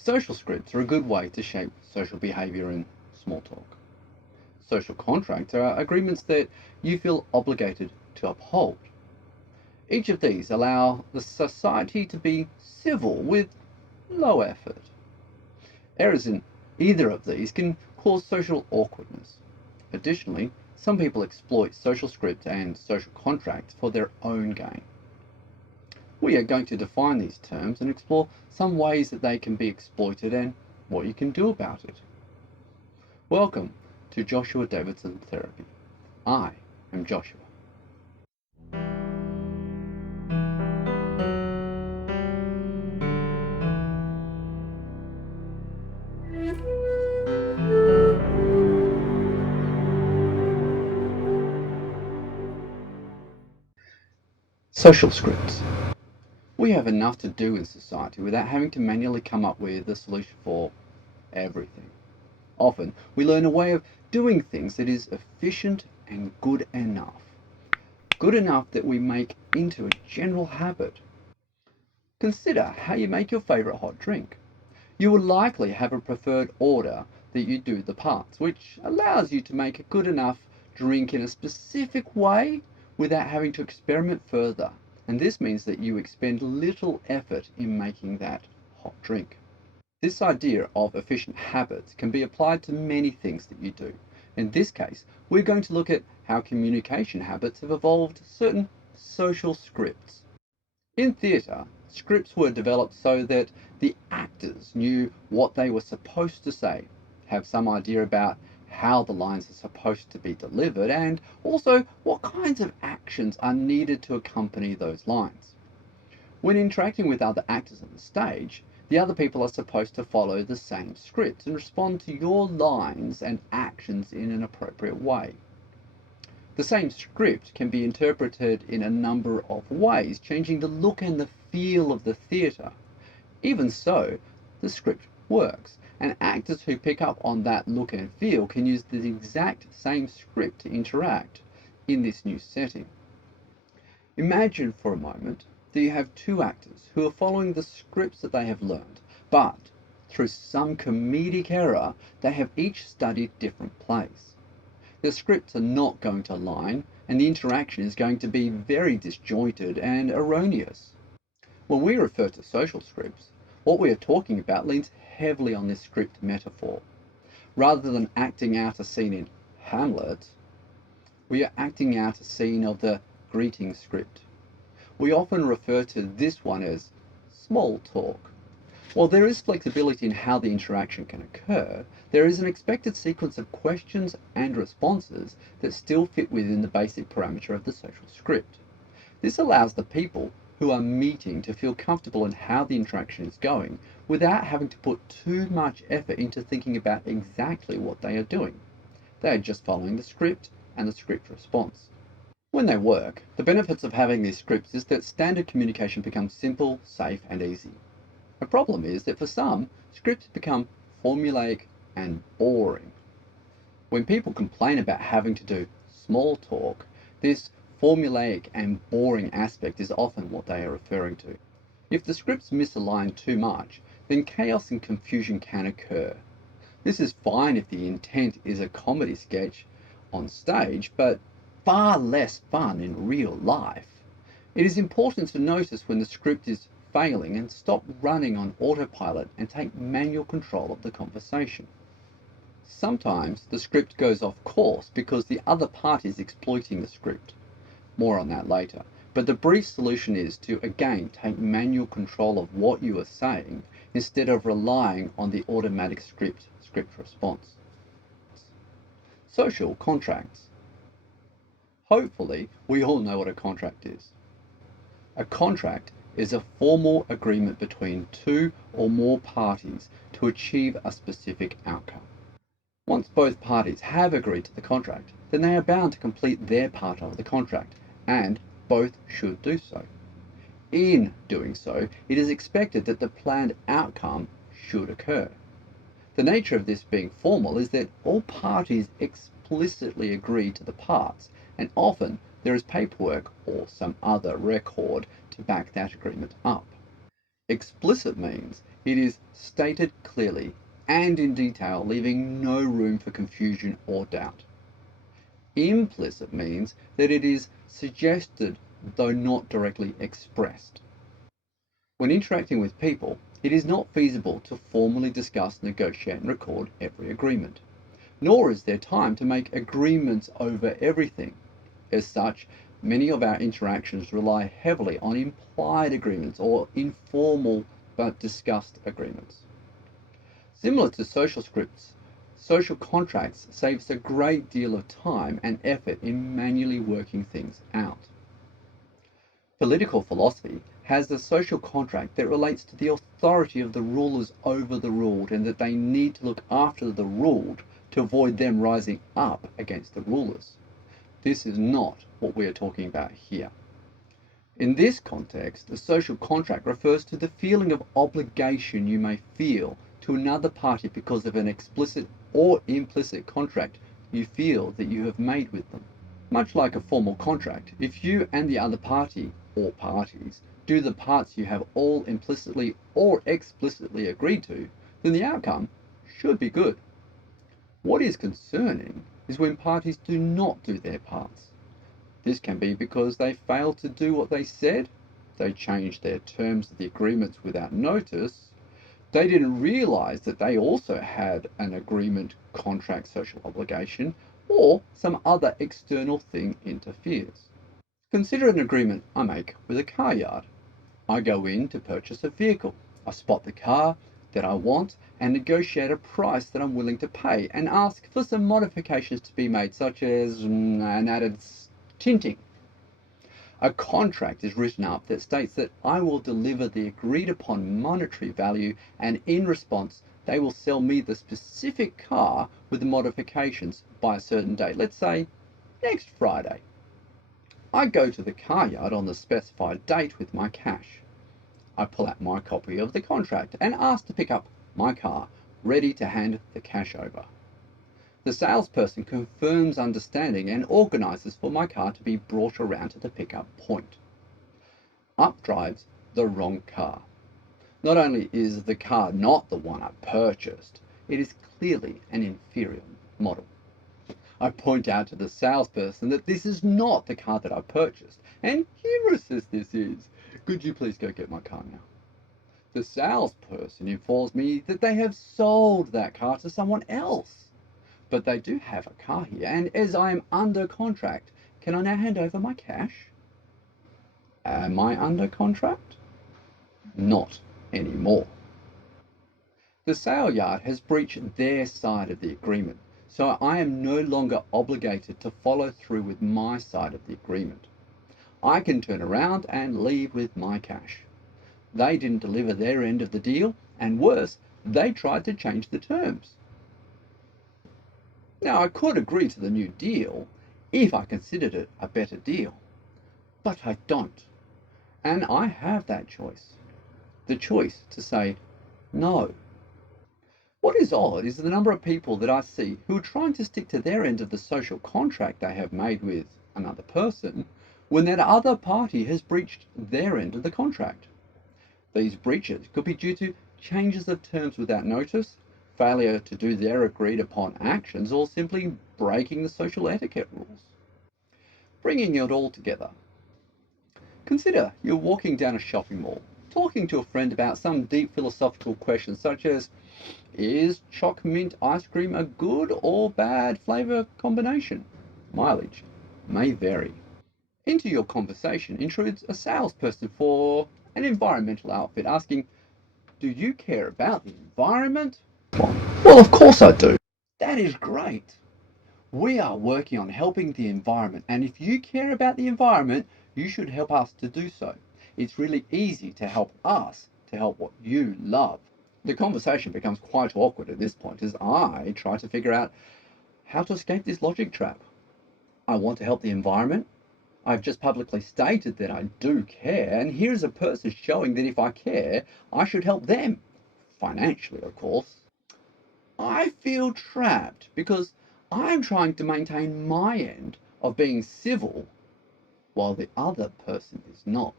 Social scripts are a good way to shape social behaviour in small talk. Social contracts are agreements that you feel obligated to uphold. Each of these allow the society to be civil with low effort. Errors in either of these can cause social awkwardness. Additionally, some people exploit social scripts and social contracts for their own gain. We are going to define these terms and explore some ways that they can be exploited and what you can do about it. Welcome to Joshua Davidson Therapy. I am Joshua. Social scripts. We have enough to do in society without having to manually come up with a solution for everything. Often, we learn a way of doing things that is efficient and good enough. Good enough that we make into a general habit. Consider how you make your favourite hot drink. You will likely have a preferred order that you do the parts, which allows you to make a good enough drink in a specific way without having to experiment further. And this means that you expend little effort in making that hot drink. This idea of efficient habits can be applied to many things that you do. In this case, we're going to look at how communication habits have evolved certain social scripts. In theatre, scripts were developed so that the actors knew what they were supposed to say, have some idea about how the lines are supposed to be delivered, and also what kinds of actions are needed to accompany those lines. When interacting with other actors on the stage, the other people are supposed to follow the same script and respond to your lines and actions in an appropriate way. The same script can be interpreted in a number of ways, changing the look and the feel of the theatre. Even so, the script works, and actors who pick up on that look and feel can use the exact same script to interact in this new setting. Imagine for a moment that you have two actors who are following the scripts that they have learned, but through some comedic error, they have each studied different plays. The scripts are not going to align, and the interaction is going to be very disjointed and erroneous. When we refer to social scripts, what we are talking about leans heavily on this script metaphor. Rather than acting out a scene in Hamlet, we are acting out a scene of the greeting script. We often refer to this one as small talk. While there is flexibility in how the interaction can occur, there is an expected sequence of questions and responses that still fit within the basic parameter of the social script. This allows the people who are meeting to feel comfortable in how the interaction is going without having to put too much effort into thinking about exactly what they are doing. They are just following the script and the script response. When they work, the benefits of having these scripts is that standard communication becomes simple, safe, and easy. The problem is that for some, scripts become formulaic and boring. When people complain about having to do small talk, this formulaic and boring aspect is often what they are referring to. If the scripts misalign too much, then chaos and confusion can occur. This is fine if the intent is a comedy sketch on stage, but far less fun in real life. It is important to notice when the script is failing and stop running on autopilot and take manual control of the conversation. Sometimes the script goes off course because the other party is exploiting the script. More on that later. But the brief solution is to again take manual control of what you are saying instead of relying on the automatic script response. Social contracts. Hopefully, we all know what a contract is. A contract is a formal agreement between two or more parties to achieve a specific outcome. Once both parties have agreed to the contract, then they are bound to complete their part of the contract, and both should do so. In doing so, it is expected that the planned outcome should occur. The nature of this being formal is that all parties explicitly agree to the parts, and often there is paperwork or some other record to back that agreement up. Explicit means It is stated clearly and in detail, leaving no room for confusion or doubt. Implicit means that it is suggested, though not directly expressed. When interacting with people, it is not feasible to formally discuss, negotiate, and record every agreement. Nor is there time to make agreements over everything. As such, many of our interactions rely heavily on implied agreements or informal but discussed agreements. Similar to social scripts, social contracts saves a great deal of time and effort in manually working things out. Political philosophy has a social contract that relates to the authority of the rulers over the ruled, and that they need to look after the ruled to avoid them rising up against the rulers. This is not what we are talking about here. In this context, the social contract refers to the feeling of obligation you may feel to another party because of an explicit or implicit contract you feel that you have made with them. Much like a formal contract, if you and the other party, or parties, do the parts you have all implicitly or explicitly agreed to, then the outcome should be good. What is concerning is when parties do not do their parts. This can be because they failed to do what they said, they changed their terms of the agreements without notice, they didn't realize that they also had an agreement, contract, social obligation, or some other external thing interferes. Consider an agreement I make with a car yard. I go in to purchase a vehicle. I spot the car that I want and negotiate a price that I'm willing to pay and ask for some modifications to be made, such as an added tinting. A contract is written up that states that I will deliver the agreed upon monetary value, and in response they will sell me the specific car with the modifications by a certain date, let's say next Friday. I go to the car yard on the specified date with my cash. I pull out my copy of the contract and ask to pick up my car, ready to hand the cash over. The salesperson confirms understanding and organises for my car to be brought around to the pickup point. Up drives the wrong car. Not only is the car not the one I purchased, it is clearly an inferior model. I point out to the salesperson that this is not the car that I purchased, and humorous as this is, could you please go get my car now? The salesperson informs me that they have sold that car to someone else, but they do have a car here, and as I am under contract, can I now hand over my cash? Am I under contract? Not anymore. The sale yard has breached their side of the agreement, so I am no longer obligated to follow through with my side of the agreement. I can turn around and leave with my cash. They didn't deliver their end of the deal, and worse, they tried to change the terms. Now, I could agree to the new deal if I considered it a better deal, but I don't, and I have that choice. The choice to say no. What is odd is the number of people that I see who are trying to stick to their end of the social contract they have made with another person when that other party has breached their end of the contract. These breaches could be due to changes of terms without notice, failure to do their agreed upon actions, or simply breaking the social etiquette rules. Bringing it all together. Consider you're walking down a shopping mall, talking to a friend about some deep philosophical question such as, is choc mint ice cream a good or bad flavour combination? Mileage may vary. Into your conversation intrudes a salesperson for an environmental outfit asking, do you care about the environment? Well, of course I do. That is great. We are working on helping the environment, and if you care about the environment, you should help us to do so. It's really easy to help us to help what you love. The conversation becomes quite awkward at this point as I try to figure out how to escape this logic trap. I want to help the environment. I've just publicly stated that I do care, and here's a person showing that if I care, I should help them. Financially, of course. I feel trapped because I'm trying to maintain my end of being civil while the other person is not.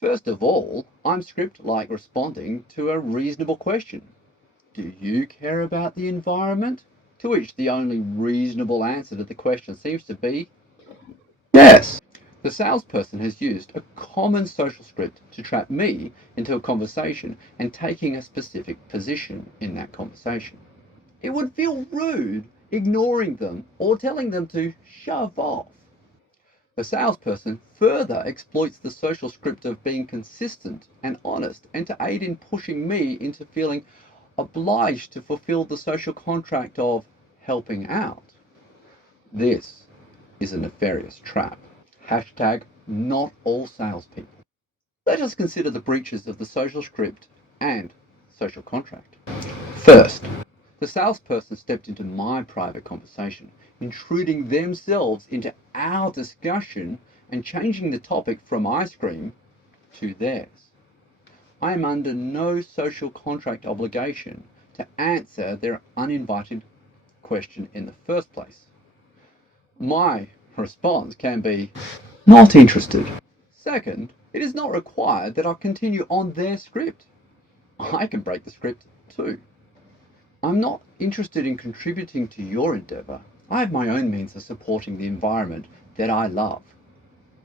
First of all, I'm script like responding to a reasonable question. Do you care about the environment? To which the only reasonable answer to the question seems to be yes. The salesperson has used a common social script to trap me into a conversation and taking a specific position in that conversation. It would feel rude ignoring them or telling them to shove off. The salesperson further exploits the social script of being consistent and honest and to aid in pushing me into feeling obliged to fulfill the social contract of helping out. This is a nefarious trap. Hashtag not all salespeople. Let us consider the breaches of the social script and social contract. First, the salesperson stepped into my private conversation, intruding themselves into our discussion and changing the topic from ice cream to theirs. I am under no social contract obligation to answer their uninvited question in the first place. My response can be, not interested. Second, it is not required that I continue on their script. I can break the script too. I'm not interested in contributing to your endeavour. I have my own means of supporting the environment that I love.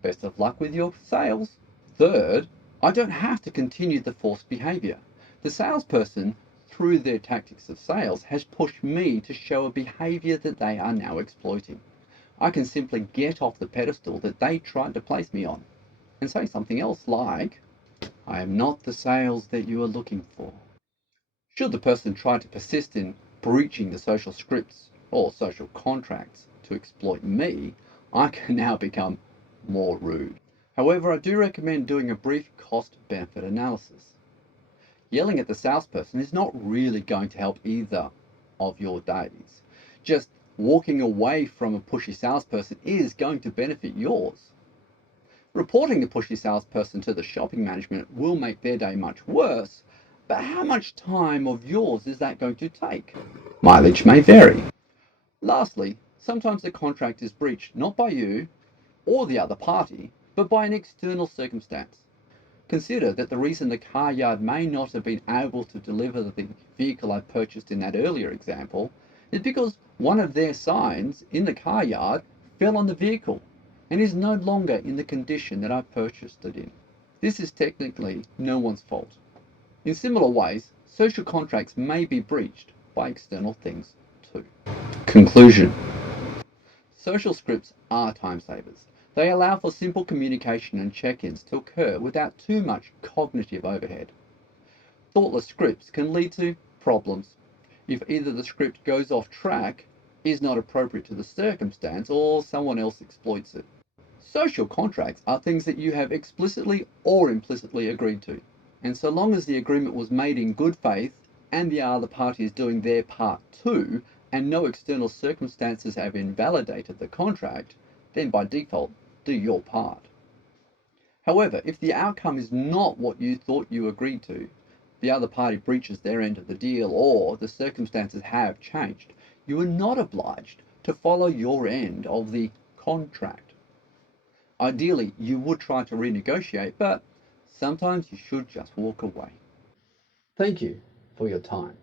Best of luck with your sales. Third, I don't have to continue the forced behaviour. The salesperson, through their tactics of sales, has pushed me to show a behaviour that they are now exploiting. I can simply get off the pedestal that they tried to place me on and say something else like, I am not the sales that you are looking for. Should the person try to persist in breaching the social scripts or social contracts to exploit me, I can now become more rude. However, I do recommend doing a brief cost-benefit analysis. Yelling at the salesperson is not really going to help either of your days. Just walking away from a pushy salesperson is going to benefit yours. Reporting the pushy salesperson to the shopping management will make their day much worse, but how much time of yours is that going to take? Mileage may vary. Lastly, sometimes the contract is breached not by you or the other party, but by an external circumstance. Consider that the reason the car yard may not have been able to deliver the vehicle I purchased in that earlier example is because one of their signs in the car yard fell on the vehicle and is no longer in the condition that I purchased it in. This is technically no one's fault. In similar ways, social contracts may be breached by external things too. Conclusion. Social scripts are time savers. They allow for simple communication and check-ins to occur without too much cognitive overhead. Thoughtless scripts can lead to problems if either the script goes off track, is not appropriate to the circumstance, or someone else exploits it. Social contracts are things that you have explicitly or implicitly agreed to, and so long as the agreement was made in good faith and the other party is doing their part too, and no external circumstances have invalidated the contract, then by default, do your part. However, if the outcome is not what you thought you agreed to, the other party breaches their end of the deal, or the circumstances have changed, you are not obliged to follow your end of the contract. Ideally, you would try to renegotiate, but sometimes you should just walk away. Thank you for your time.